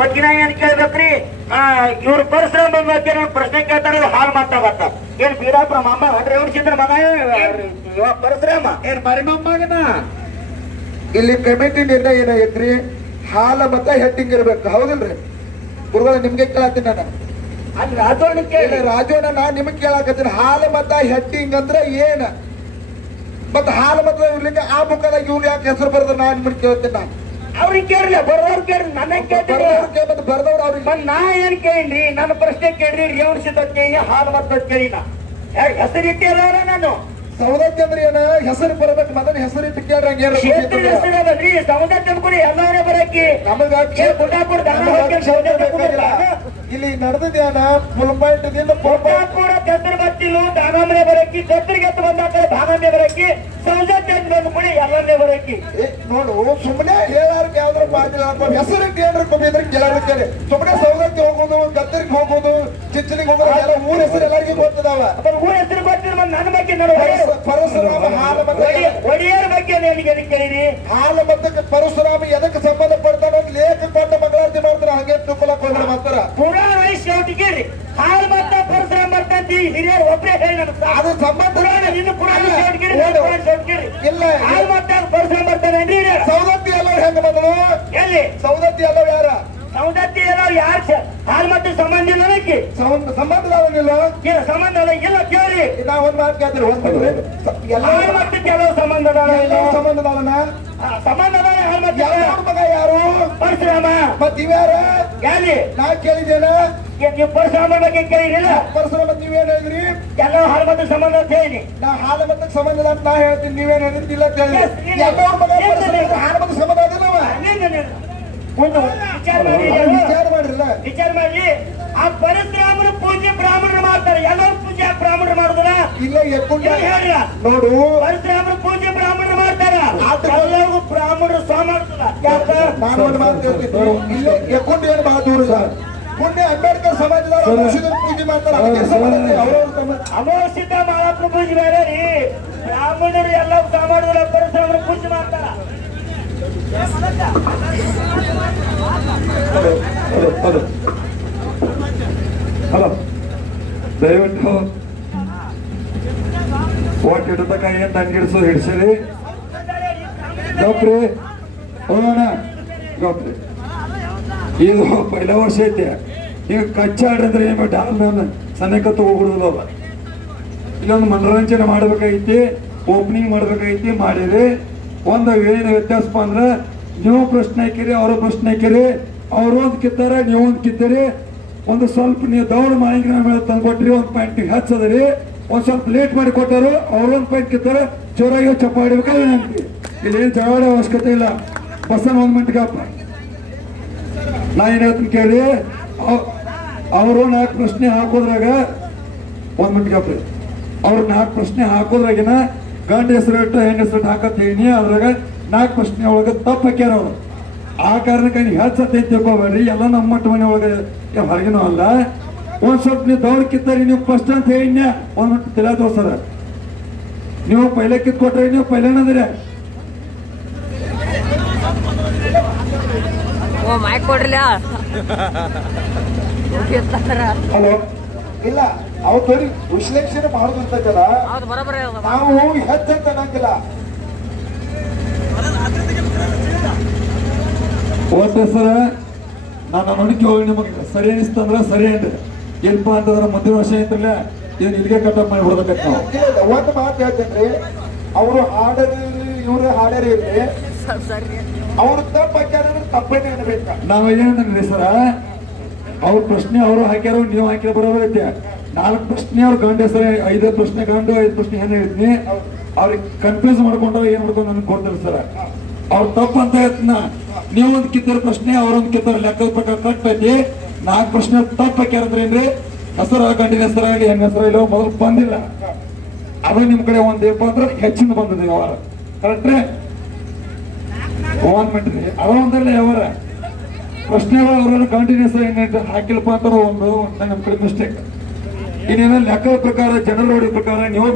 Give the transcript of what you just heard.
ಬಗ್ಗೆ ನಾ ಏನ್ ಕೇಳ್ಬೇಕ್ರಿ ಇವ್ರ ಪರಶುರಾಮ ಬಗ್ಗೆ ನಾನು ಪ್ರಶ್ನೆ ಕೇಳ್ತಾರೆ ಹಾಳು ಮಾತಾಡತ್ತ ಏನ್ ಬೀರಾಪುರ ಮಾಮ ರೇವಣಸಿದ್ರ ಮಗ ಪರಶುರಾಮ ಏನ್ ಮರಿಮಮ್ಮಗನ ಇಲ್ಲಿ ಕಮಿಟಿ ನಿರ್ಣಯ ಏನೈತ್ರಿ ಹಾಲ ಮತ್ತ ಹೆಟ್ಟಿಂಗ್ ಇರ್ಬೇಕು ಹೌದಿಲ್ರಿ ಗುರುಗಳ ನಿಮ್ಗೆ ಕೇಳತ್ತೀನಿ ನಾನು ಅಲ್ಲಿ ರಾಜೋಣ ಕೇಳಿ ರಾಜೋಣ ನಾ ನಿಮಗ್ ಕೇಳಾಕತ್ತೀನಿ ಹಾಲು ಮತ್ತ ಹೆಟ್ಟಿಂಗ್ ಅಂದ್ರೆ ಏನ ಮತ್ತ ಹಾಲು ಮತ್ತ ಇರ್ಲಿಕ್ಕೆ ಆ ಮುಖದಾಗ ಇವ್ರು ಯಾಕೆ ಹೆಸರು ಬರೆದ ನಾ ನಿಮ್ಗೆ ಕೇಳ್ತೀನಿ ನಾನು ಅವ್ರಿಗೆ ಕೇಳಿಲ್ಲ ಬರೋರ್ ಕೇಳಿ ನನ್ನ ಕೇಳ್ತೀನಿ ಬರ್ದವ್ರು ಅವ್ರಿಗೆ ನಾ ಏನ್ ಕೇಳಿನ್ರಿ ನನ್ನ ಪ್ರಶ್ನೆ ಕೇಳ್ರಿ ರೇವಣಸಿದ್ದ ಕೇಳಿ ಹಾಲು ಮತ್ತ ಕೇಳಿನ ಹೆಸರಿಟ್ಟಿರೋರ ನಾನು ಸೌದತ್ತಿ ಅಂದ್ರೆ ಏನ ಹೆಸರು ಬರಬೇಕು ಮೊದಲು ಹೆಸರಿಟ್ಟು ಕೇಳ್ರಂಗೆ ಹೆಸರದ್ರಿ ಸೌದತ್ತಿ ಅಂದ್ಕೊಡಿ ಎಲ್ಲಾರೇ ಬರಕಿ ನಮಗ ಇಲ್ಲಿ ನಡೆದೇನ ಫುಲ್ ಪಾಯಿಂಟ್ ದಸರ ಬತ್ತಿಲು ದಾನಮನೆ ಬರಕಿ ದಸರಿಗೆ ಬಂದಾಕ ದಾನಮನೆ ಬರಕಿ ಸೌದತ್ತಿ ಅಂತ ಬಂದ್ಕೊಡಿ ಎಲ್ಲರನ್ನೇ ಬರಕಿ ನೋಡು ಸುಮ್ಮನೆ ಹೇಳಾರ್ಗೆ ಯಾವ್ದಾರು ಮಾಡಿಲ್ಲ ಹೆಸರಿಟ್ಟು ಏನ್ರ ಕೊಟ್ಟಿದ್ರೆ ಕೇಳಿ ಸುಮ್ಮನೆ ಸೌದತ್ತಿ ಹೋಗೋದು ಗದ್ದರಿಗೆ ಹೋಗೋದು ಚಿಚ್ಚಲಿಗೆ ಹೋಗೋದು ಎಲ್ಲ ಊರ ಹೆಸರು ಎಲ್ಲರಿಗೂ ಗೊತ್ತದಾವ ಊರ ಹೆಸರು ಗೊತ್ತಿಲ್ಲ ನನ್ನ ಬಗ್ಗೆ ನೋಡು ಪರಶುರಾಮ ಹಾಲು ಮತ್ತೆ ಒಡೆಯರ ಬಗ್ಗೆ ನನಗೆ ಕೇಳಿರಿ ಹಾಲು ಮತ್ತೆ ಪರಶುರಾಮ ಎದಕ್ಕೆ ಸಂಬಂಧ ಪಡ್ತಾನ ಲೇಖ ಕೊಟ್ಟ ಮಂಗಳಾರತಿ ಮಾಡ್ತಾರ ಹಂಗೆ ತುಪ್ಪಲಕ್ ಹೋಗ್ರ ಮಾಡ್ತಾರ ಪುರಾಣ ವಯಸ್ಸು ಕೇಳಿ ಹಾಲು ಮತ್ತ ಪರಶುರಾಮ ಬರ್ತಂತಿ ಹಿರಿಯರು ಒಬ್ಬರೇ ಹೇಳಿ ನಮ್ಗೆ ಅದು ಸಂಬಂಧ ಪುರಾಣ ಇನ್ನು ಪುರಾಣ ಇಲ್ಲ ಹಾಲು ಮತ್ತ ಪರಶುರಾಮ ಬರ್ತಾನೇನ್ರಿ ಸೌದತ್ತಿ ಎಲ್ಲರೂ ಹೆಂಗ ಮೊದಲು ಎಲ್ಲಿ ಸೌದತ್ತಿ ಎಲ್ಲರೂ ಯಾರ ಸೌದತ್ತಿ ಎಲ್ಲ ಯಾರು ಹಾಲು ಮತ್ತೆ ಸಂಬಂಧ ಇಲ್ಲ ನನಗೆ ಸಂಬಂಧ ಅವನಿಲ್ಲ ಇಲ್ಲ ಸಂಬಂಧ ಇಲ್ಲ ಇಲ್ಲ ಕೇಳಿ ನಾ ಒಂದ್ ಮಾತು ಕೇಳ್ತೀರಿ ಎಲ್ಲ ಹಾಲು ಮತ್ತೆ ಕೆಲವು ಸಂಬಂಧ ಸಂಬಂಧ ಸಂಬಂಧ ಹಾಲು ಮತ್ತೆ ಮಗ ಯಾರು ಪರಶುರಾಮ ಮತ್ ಇವ್ಯಾರ ಎಲ್ಲಿ ನಾ ಕೇಳಿದ್ದೇನ ನೀವು ಪರಶುರಾಮ ಬಗ್ಗೆ ಕೇಳಿರಿಲ್ಲ ಪರಶುರಾಮ ನೀವೇನ್ ಹೇಳಿದ್ರಿ ಎಲ್ಲ ಹಾಲು ಮತ್ತೆ ಸಂಬಂಧ ಅಂತ ಹೇಳಿ ನಾ ಹಾಲು ಮತ್ತೆ ಸಂಬಂಧ ಅಂತ ನಾ ಹೇಳ್ತೀನಿ ನೀವೇನ್ ಹೇಳಿದ್ರಿ ಇಲ್ಲ ಎಲ್ಲ ಮಗ ಹಾಲು ಮತ್ತೆ ಸಂಬಂಧ ಅದಿಲ್ಲವ ವಿಚಾರ ಮಾಡಿರಲ್ಲ ವಿಚಾರ ಮಾಡಿ ಆ ಪರಶುರಾಮನ ಪೂಜೆ ಬ್ರಾಹ್ಮಣರು ಮಾಡ್ತಾರೆ ಎಲ್ಲರೂ ಪೂಜೆ ಬ್ರಾಹ್ಮಣರು ಮಾಡುದ್ರ ಇಲ್ಲ ಎಕ್ಕೊಂಡ ಹೇಳಿಲ್ಲ ನೋಡು ಪರಶುರಾಮನ ಪೂಜೆ ಬ್ರಾಹ್ಮಣರು ಮಾಡ್ತಾರ ಎಲ್ಲರಿಗೂ ಬ್ರಾಹ್ಮಣರು ಸ್ವ ಮಾಡ್ತಾರ ನಾನು ಒಂದು ಮಾತು ಹೇಳ್ತೀನಿ ಇಲ್ಲ ಎಕ್ಕೊಂಡು ಏನು ಬಹಳ ದೂರ ಸರ್ ಪುಣ್ಯ ಅಂಬೇಡ್ಕರ್ ಸಮಾಜದವರು ಅಮೋಷಿತ ಪೂಜೆ ಮಾಡ್ತಾರೆ ಅದಕ್ಕೆ ಸಂಬಂಧ ಅಮೋಷಿತ ಮಾಲಪ್ಪ ಪೂಜೆ ಬೇರೆ ರೀ ಬ್ರಾಹ್ಮಣರು ಎಲ್ಲ ಸಮಾಜದ ಪರಶುರಾಮನ ಪೂಜೆ ಮಾಡ್ತಾರ ಹಲೋ ದಯವಿಟ್ಟು ಓಟ್ ಇಡತಕ್ಕ ಏನ್ ತಂಗಿಡಿಸೋ ಹಿಡ್ಸಿರಿ ಗೌಪ್ರಿ ಹೋಗೋಣ ಗೌಪ್ರಿ ಇದು ಪೈಲ ವರ್ಷ ಐತೆ ಈಗ ಕಚ್ಚಾಡ್ರಂದ್ರೆ ಏನ್ ಡಾಲ್ ಮೇಲೆ ಸನೇಕತ್ತು ಹೋಗ್ಬಿಡುದಲ್ಲ ಇಲ್ಲೊಂದು ಮನೋರಂಜನೆ ಮಾಡ್ಬೇಕಾಗೈತಿ ಓಪನಿಂಗ್ ಮಾಡ್ಬೇಕಾಗೈತಿ ಮಾಡಿರಿ ಒಂದು ಏನು ವ್ಯತ್ಯಾಸಪ್ಪ ಅಂದ್ರೆ ನೀವು ಪ್ರಶ್ನೆ ಹಾಕಿರಿ ಅವರು ಪ್ರಶ್ನೆ ಹಾಕಿರಿ ಅವ್ರು ಒಂದು ಕಿತ್ತಾರೆ ನೀವು ಒಂದು ಕಿತ್ತರಿ ಒಂದು ಸ್ವಲ್ಪ ನೀವು ದೌಡ್ ಮಾಡಿ ತಂದು ಕೊಟ್ರಿ ಒಂದು ಪಾಯಿಂಟ್ ಹಚ್ಚದ್ರಿ ಒಂದ್ ಸ್ವಲ್ಪ ಲೇಟ್ ಮಾಡಿ ಕೊಟ್ಟರು ಅವ್ರೊಂದು ಪಾಯಿಂಟ್ ಕಿತ್ತಾರೆ ಜೋರಾಗಿ ಚಪ್ಪ ಹಿಡ್ಬೇಕಾದ್ರೆ ವಿನಂತಿ ಇಲ್ಲಿ ಏನು ಜಗಳ ಅವಶ್ಯಕತೆ ಇಲ್ಲ ಬಸ್ಸನ್ 1 ಮಿನಿಟ್ ಗಪ್ಪ ನಾ ಏನ್ ಹೇಳ್ತೀನಿ ಕೇಳಿ ಅವರು 4 ಪ್ರಶ್ನೆ ಹಾಕೋದ್ರಾಗ 1 ಮಿನಿಟ್ ಗಪ್ರಿ ಅವ್ರು 4 ಪ್ರಶ್ನೆ ಹಾಕೋದ್ರಾಗಿನ ಗಂಡ ಹೆಸರು ಇಟ್ಟು ಹೆಣ್ಣು ಹೆಸರು ಹಾಕತ್ ಹೇಳಿ ಅದ್ರಾಗ 4 ಪ್ರಶ್ನೆ ಒಳಗೆ ತಪ್ಪು ಹಾಕ್ಯಾರ ಅವ್ರು ಆ ಕಾರಣಕ್ಕೆ ನೀವು ಹೆಚ್ಚತ್ತೆ ತಿಳ್ಕೊಬೇಡ್ರಿ ಎಲ್ಲ ನಮ್ಮ ಮಟ್ಟ ಮನೆ ಒಳಗೆ ಹೊರಗಿನೂ ಅಲ್ಲ ಒಂದ್ ಸ್ವಲ್ಪ ನೀವು ದೌಡ್ ಕಿತ್ತರಿ ನೀವು ಫಸ್ಟ್ ಅಂತ ಹೇಳಿ ಒಂದ್ ಮಟ್ಟ ತಿಳ ತೋರ್ಸರ ನೀವು ಪೈಲೆ ಕಿತ್ ಕೊಟ್ರಿ ನೀವು ಪೈಲೇನದ್ರಿ ಮೈಕ್ ಕೊಡ್ರಲ್ಲ ಹಲೋ ಇಲ್ಲ ಅವ್ರು ವಿಶ್ಲೇಷಣೆ ಮಾಡೋದಂತಲ್ಲ ನಾವು ಹೆಚ್ಚಂತ ಅನ್ನಂಗಿಲ್ಲ ಓಕೆ ಸರ ನಾನು ನೋಡಿಕೆ ಹೋಗಿ ನಿಮಗೆ ಸರಿ ಅನಿಸ್ತಂದ್ರ ಸರಿ ಅನ್ರಿ ಏನಪ್ಪ ಅಂತಂದ್ರೆ ಮುಂದಿನ ವರ್ಷ ಐತ್ರಲ್ಲ ಇದನ್ನ ಇಲ್ಲಿಗೆ ಕಟ್ಟಪ್ ಮಾಡಿ ಬಿಡ್ಬೇಕಂತ ನಾವು ಒಂದು ಮಾತು ಹೇಳ್ತೇನ್ರಿ ಅವರು ಹಾಡರಿ ಇವ್ರು ಹಾಡರಿ ಇರ್ಲಿ ಅವ್ರು ತಪ್ಪು ಹಾಕ್ಯಾರ ತಪ್ಪೇನೆ ಅನ್ಬೇಕ ನಾವ್ ಏನಂದ್ರಿ ಸರ ಅವ್ರ ಪ್ರಶ್ನೆ ಅವರು ಹಾಕ್ಯಾರ ನೀವು ಹಾಕಿರ ಬರೋಬರ್ ಐತೆ 4 ಪ್ರಶ್ನೆ ಅವ್ರ ಗಂಡ ಹೆಸರು 5 ಪ್ರಶ್ನೆ ಗಂಡು 5 ಪ್ರಶ್ನೆ ಏನ್ ಹೇಳ್ತೀನಿ ಅವ್ರಿಗೆ ಕನ್ಫ್ಯೂಸ್ ಮಾಡ್ಕೊಂಡ್ರೆ ಏನ್ ಮಾಡ್ಕೊಂಡು ನನ್ಗೆ ಕೊಡ್ತಾರೆ ಸರ ಅವ್ರ ತಪ್ಪು ಅಂತ ಹೇಳ್ತೀನ ನೀವು ಒಂದ್ ಕಿತ್ತರ ಪ್ರಶ್ನೆ ಅವ್ರೊಂದ್ ಕಿತ್ತರ ಲೆಕ್ಕದ ಪ್ರಕಾರ ಕಟ್ ಐತಿ 4 ಪ್ರಶ್ನೆ ತಪ್ಪು ಹಾಕ್ಯಾರಂದ್ರೆ ಏನ್ರಿ ಹೆಸರು ಗಂಡಿನ ಹೆಸರಾಗಲಿ ಹೆಣ್ಣ ಹೆಸರು ಇಲ್ಲ ಮೊದಲು ಬಂದಿಲ್ಲ ಅದು ನಿಮ್ ಕಡೆ ಒಂದ್ ಏನಪ್ಪ ಅಂದ್ರೆ ಹೆಚ್ಚಿನ ಬಂದಿದೆ ವ್ಯವಹಾರ ಕರೆಕ್ಟ್ರಿ 1 ಮಿನಿಟ್ ರೀ ಅದ ಒಂದಲ್ಲ ವ್ಯವಹಾರ ಪ್ರಶ್ನೆಗಳು ಅವ್ರನ್ನ ಕಂಟಿನ್ಯೂಸ್ ಹಾಕಿಲ್ಪ ಅಂತ ಒಂದು ನಮ್ ಕಡೆ ಮಿಸ್ಟೇಕ್ ಇನ್ನೇನ ಲೆಕ್ಕದ ಪ್ರಕಾರ ಜನರಲ್ ಪ್ರಕಾರ ನೀವು